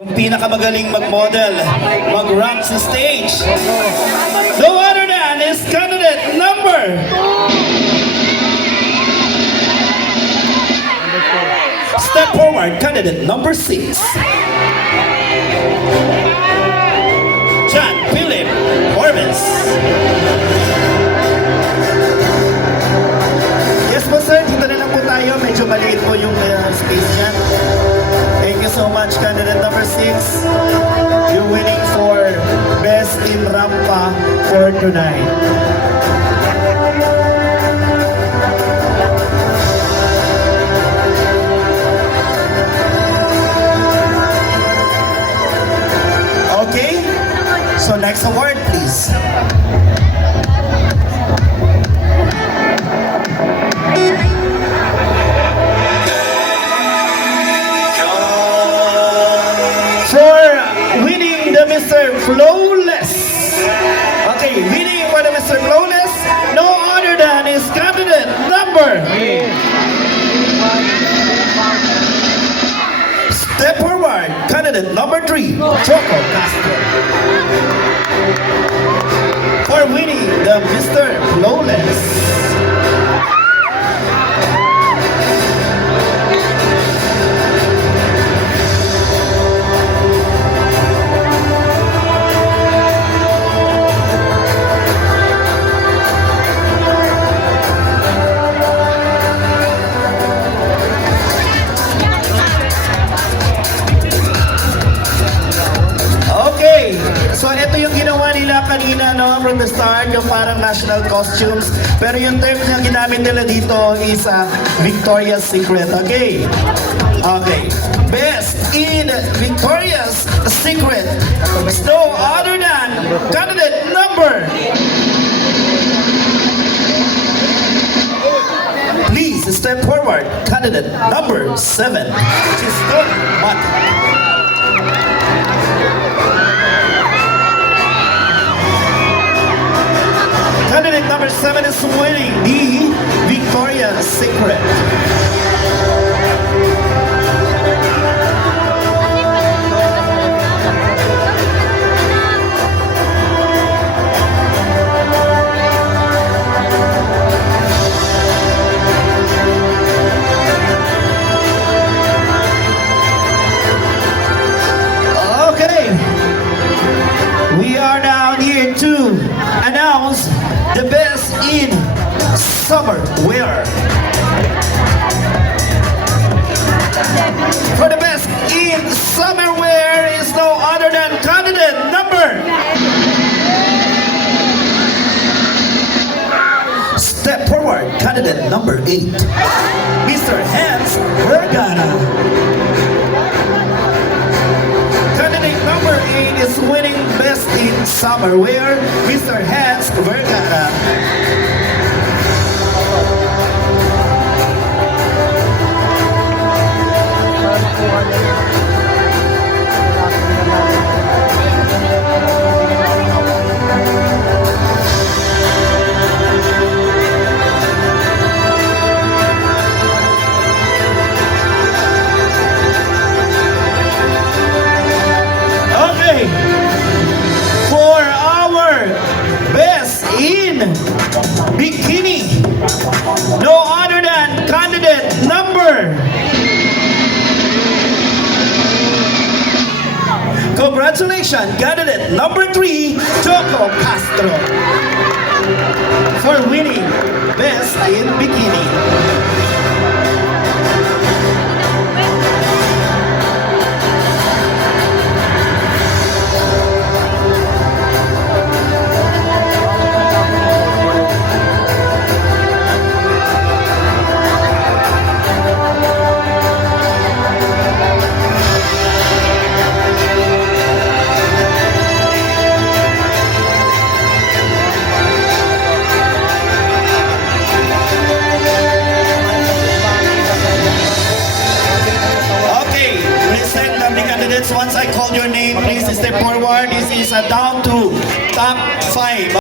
Yung pinakamagaling mag-model, mag-rock sa stage. No other than is candidate number... Step forward, candidate number 6. John Philip Orbis. Yes po sir, dito na lang po tayo. Medyo maliit po yung space niya. Thank you so much, candidate number 6. You're winning for Best in Rampa for tonight. Okay, so next award, please. For winning the Mr. Flawless. Okay, winning for the Mr. Flawless, no other than his candidate number. Step forward, candidate number 3, Choco Castro. For winning the Mr. Flawless. So ito yung ginawa nila kanina, no, from the start, yung parang national costumes. Pero yung term na ginamit nila dito is Victoria's Secret. Okay. Okay. Best in Victoria's Secret is no other than candidate number. Please step forward, candidate number 7, which is Mata. Candidate number 7 is winning the Victoria's Secret. Okay, we are now here to announce the best in summer wear. For the best in summer wear is no other than candidate number. Step forward, candidate number 8, Mr. Hans Vergara. Candidate number 8 is winning best in summer wear, Mr. Hans Vergara. Okay, for our best in Bikini, no other than candidate number. Congratulations, candidate number 3, Choco Castro, for winning best in Bikini. Once I call your name, please step forward. This is a down to